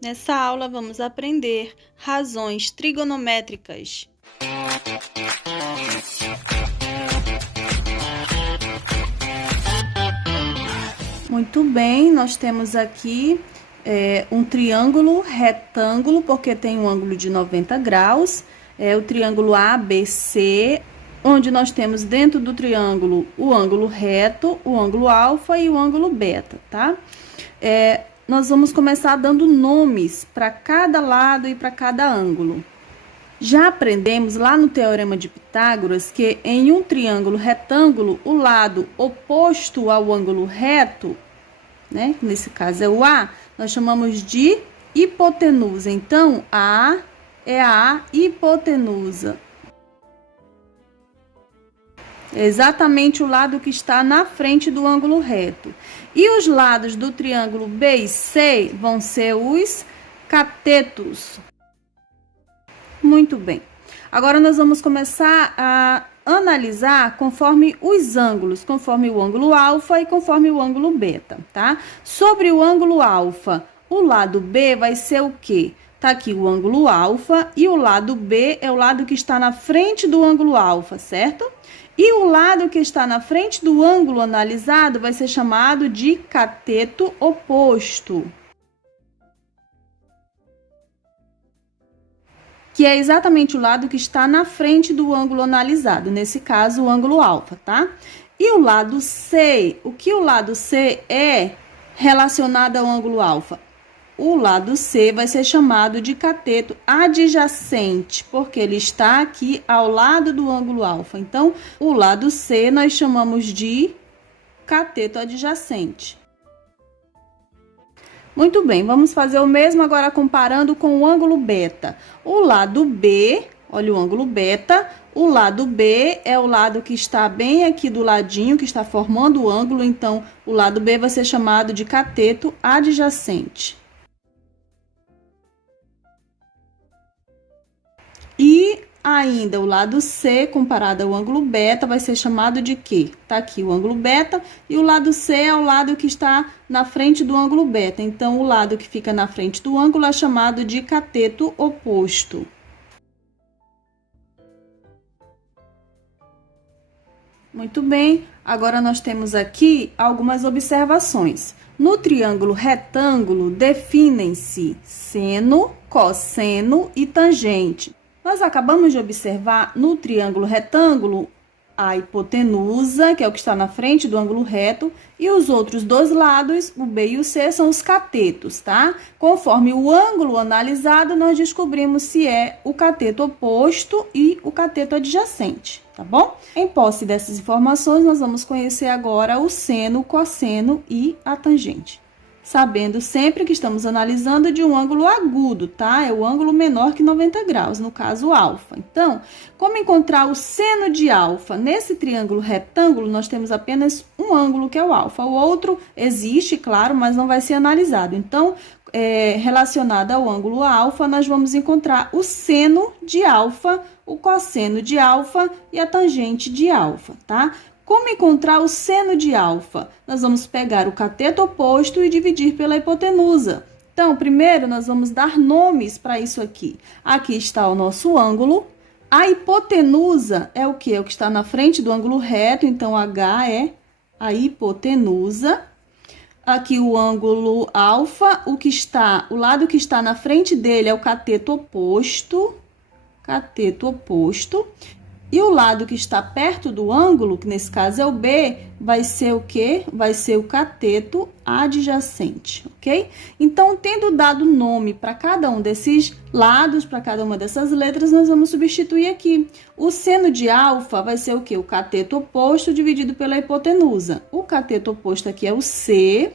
Nessa aula, vamos aprender razões trigonométricas. Muito bem, nós temos aqui um triângulo retângulo, porque tem um ângulo de 90 graus. É o triângulo ABC, onde nós temos dentro do triângulo o ângulo reto, o ângulo alfa e o ângulo beta, tá? Nós vamos começar dando nomes para cada lado e para cada ângulo. Já aprendemos lá no Teorema de Pitágoras que em um triângulo retângulo, o lado oposto ao ângulo reto, né, nesse caso é o A, nós chamamos de hipotenusa. Então, A é a hipotenusa. É exatamente o lado que está na frente do ângulo reto. E os lados do triângulo B e C vão ser os catetos. Muito bem. Agora nós vamos começar a analisar conforme os ângulos, conforme o ângulo alfa e conforme o ângulo beta, tá? Sobre o ângulo alfa, o lado B vai ser o quê? Tá aqui o ângulo alfa e o lado B é o lado que está na frente do ângulo alfa, certo? E o lado que está na frente do ângulo analisado vai ser chamado de cateto oposto, que é exatamente o lado que está na frente do ângulo analisado, nesse caso o ângulo alfa, tá? E o lado C, o que o lado C é relacionado ao ângulo alfa? O lado C vai ser chamado de cateto adjacente, porque ele está aqui ao lado do ângulo alfa. Então, o lado C nós chamamos de cateto adjacente. Muito bem, vamos fazer o mesmo agora comparando com o ângulo beta. O lado B, olha o ângulo beta, o lado B é o lado que está bem aqui do ladinho, que está formando o ângulo, então o lado B vai ser chamado de cateto adjacente. E ainda o lado C, comparado ao ângulo beta, vai ser chamado de quê? Tá aqui o ângulo beta e o lado C é o lado que está na frente do ângulo beta. Então, o lado que fica na frente do ângulo é chamado de cateto oposto. Muito bem, agora nós temos aqui algumas observações. No triângulo retângulo, definem-se seno, cosseno e tangente. Nós acabamos de observar no triângulo retângulo a hipotenusa, que é o que está na frente do ângulo reto, e os outros dois lados, o B e o C, são os catetos, tá? Conforme o ângulo analisado, nós descobrimos se é o cateto oposto e o cateto adjacente, tá bom? Em posse dessas informações, nós vamos conhecer agora o seno, o cosseno e a tangente. Sabendo sempre que estamos analisando de um ângulo agudo, tá? É o ângulo menor que 90 graus, no caso alfa. Então, como encontrar o seno de alfa? Nesse triângulo retângulo, nós temos apenas um ângulo, que é o alfa. O outro existe, claro, mas não vai ser analisado. Então, relacionado ao ângulo alfa, nós vamos encontrar o seno de alfa, o cosseno de alfa e a tangente de alfa, tá? Como encontrar o seno de alfa? Nós vamos pegar o cateto oposto e dividir pela hipotenusa. Então, primeiro, nós vamos dar nomes para isso aqui. Aqui está o nosso ângulo. A hipotenusa é o quê? É o que está na frente do ângulo reto, então H é a hipotenusa. Aqui o ângulo alfa, o lado que está na frente dele é o cateto oposto. Cateto oposto. E o lado que está perto do ângulo, que nesse caso é o B, vai ser o quê? Vai ser o cateto adjacente, ok? Então, tendo dado nome para cada um desses lados, para cada uma dessas letras, nós vamos substituir aqui. O seno de alfa vai ser o quê? O cateto oposto dividido pela hipotenusa. O cateto oposto aqui é o C,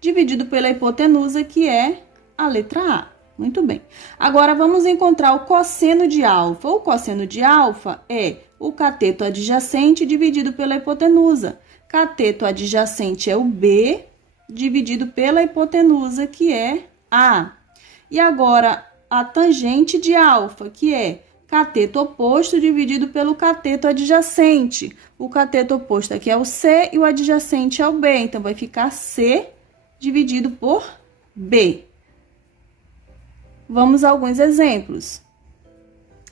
dividido pela hipotenusa, que é a letra A. Muito bem. Agora, vamos encontrar o cosseno de alfa. O cosseno de alfa é o cateto adjacente dividido pela hipotenusa. Cateto adjacente é o B, dividido pela hipotenusa, que é A. E agora, a tangente de alfa, que é cateto oposto dividido pelo cateto adjacente. O cateto oposto aqui é o C e o adjacente é o B. Então, vai ficar C dividido por B. Vamos a alguns exemplos.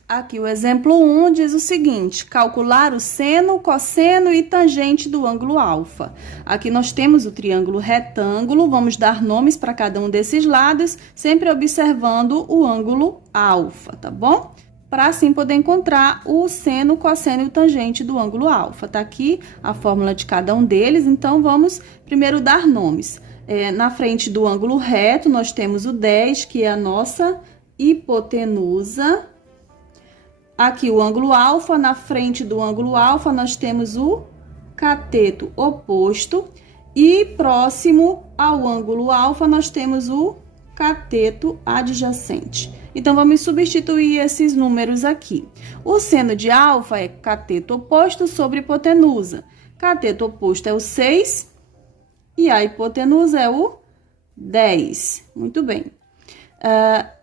Aqui o exemplo 1 diz o seguinte: calcular o seno, cosseno e tangente do ângulo alfa. Aqui nós temos o triângulo retângulo, vamos dar nomes para cada um desses lados, sempre observando o ângulo alfa, tá bom? Para assim poder encontrar o seno, cosseno e o tangente do ângulo alfa. Tá aqui a fórmula de cada um deles, então vamos primeiro dar nomes. Na frente do ângulo reto, nós temos o 10, que é a nossa hipotenusa. Aqui o ângulo alfa, na frente do ângulo alfa, nós temos o cateto oposto. E próximo ao ângulo alfa, nós temos o cateto adjacente. Então, vamos substituir esses números aqui. O seno de alfa é cateto oposto sobre hipotenusa. Cateto oposto é o 6 e a hipotenusa é o 10. Muito bem.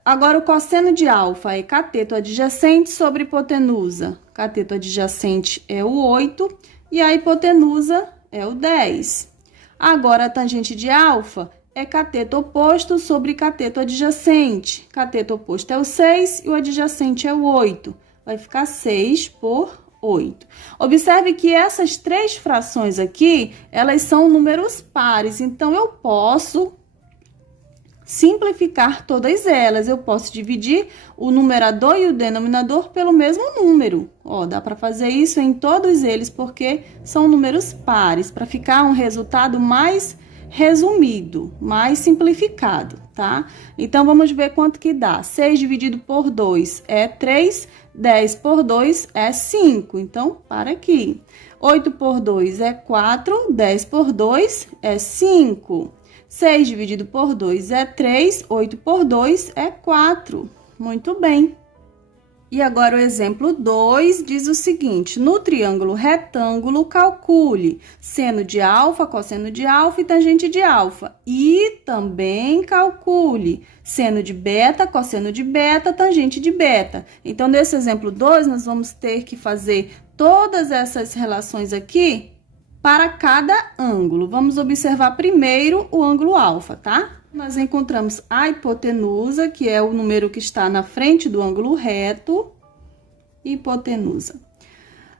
Agora, o cosseno de alfa é cateto adjacente sobre hipotenusa. Cateto adjacente é o 8 e a hipotenusa é o 10. Agora, a tangente de alfa é cateto oposto sobre cateto adjacente. Cateto oposto é o 6 e o adjacente é o 8. Vai ficar 6 por 8. Observe que essas três frações aqui, elas são números pares. Então, eu posso simplificar todas elas. Eu posso dividir o numerador e o denominador pelo mesmo número. Ó, dá para fazer isso em todos eles, porque são números pares, para ficar um resultado mais resumido, mais simplificado, tá? Então, vamos ver quanto que dá. 6 dividido por 2 é 3, 10 por 2 é 5. Então, para aqui. 8 por 2 é 4, 10 por 2 é 5. 6 dividido por 2 é 3, 8 por 2 é 4. Muito bem. E agora o exemplo 2 diz o seguinte: no triângulo retângulo, calcule seno de alfa, cosseno de alfa e tangente de alfa. E também calcule seno de beta, cosseno de beta, tangente de beta. Então, nesse exemplo 2, nós vamos ter que fazer todas essas relações aqui para cada ângulo. Vamos observar primeiro o ângulo alfa, tá? Nós encontramos a hipotenusa, que é o número que está na frente do ângulo reto. Hipotenusa.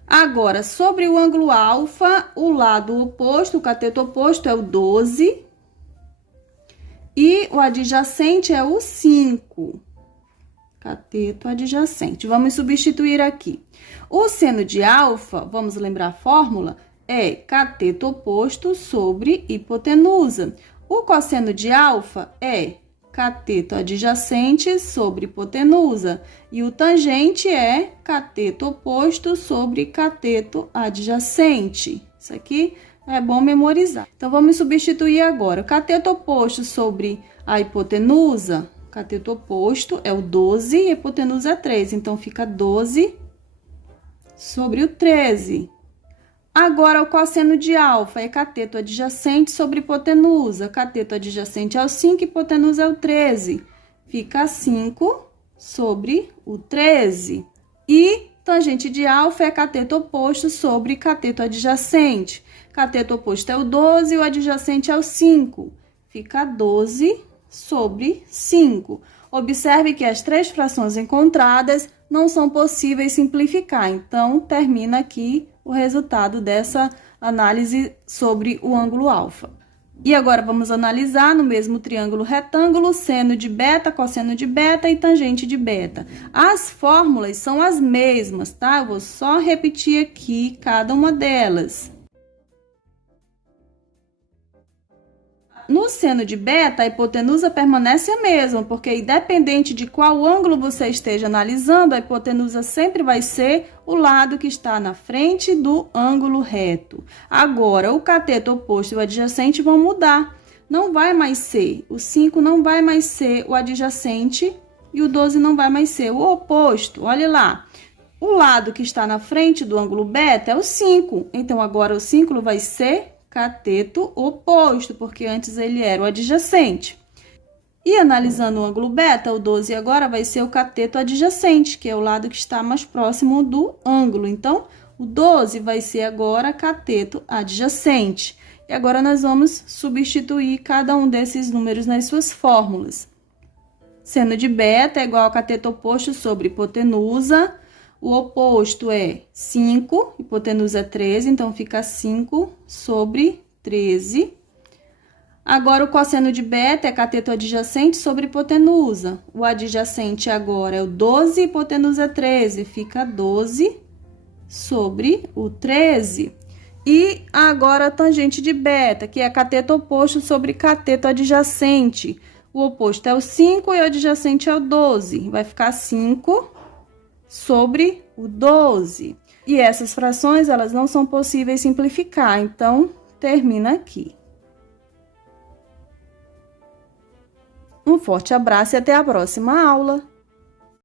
Agora, sobre o ângulo alfa, o lado oposto, o cateto oposto é o 12. E o adjacente é o 5. Cateto adjacente. Vamos substituir aqui. O seno de alfa, vamos lembrar a fórmula? É cateto oposto sobre hipotenusa. O cosseno de alfa é cateto adjacente sobre hipotenusa. E o tangente é cateto oposto sobre cateto adjacente. Isso aqui é bom memorizar. Então, vamos substituir agora. O cateto oposto sobre a hipotenusa, cateto oposto é o 12 e a hipotenusa é 13. Então, fica 12 sobre o 13. Agora, o cosseno de alfa é cateto adjacente sobre hipotenusa. Cateto adjacente é o 5, hipotenusa é o 13. Fica 5 sobre o 13. E tangente de alfa é cateto oposto sobre cateto adjacente. Cateto oposto é o 12 e o adjacente é o 5. Fica 12 sobre 5. Observe que as três frações encontradas não são possíveis simplificar. Então, termina aqui o resultado dessa análise sobre o ângulo alfa. E agora vamos analisar no mesmo triângulo retângulo seno de beta, cosseno de beta e tangente de beta. As fórmulas são as mesmas, tá? Eu vou só repetir aqui cada uma delas. No seno de beta, a hipotenusa permanece a mesma, porque independente de qual ângulo você esteja analisando, a hipotenusa sempre vai ser o lado que está na frente do ângulo reto. Agora, o cateto oposto e o adjacente vão mudar. Não vai mais ser, o 5 não vai mais ser o adjacente e o 12 não vai mais ser o oposto. Olha lá, o lado que está na frente do ângulo beta é o 5, então agora o 5 vai ser cateto oposto, porque antes ele era o adjacente. E analisando o ângulo beta, o 12 agora vai ser o cateto adjacente, que é o lado que está mais próximo do ângulo. Então, o 12 vai ser agora cateto adjacente. E agora nós vamos substituir cada um desses números nas suas fórmulas. Seno de beta é igual a cateto oposto sobre hipotenusa. O oposto é 5, hipotenusa é 13, então fica 5 sobre 13. Agora, o cosseno de beta é cateto adjacente sobre hipotenusa. O adjacente agora é o 12, hipotenusa é 13, fica 12 sobre o 13. E agora a tangente de beta, que é cateto oposto sobre cateto adjacente. O oposto é o 5 e o adjacente é o 12. Vai ficar 5 sobre o 12. E essas frações, elas não são possíveis simplificar, então, termina aqui. Um forte abraço e até a próxima aula!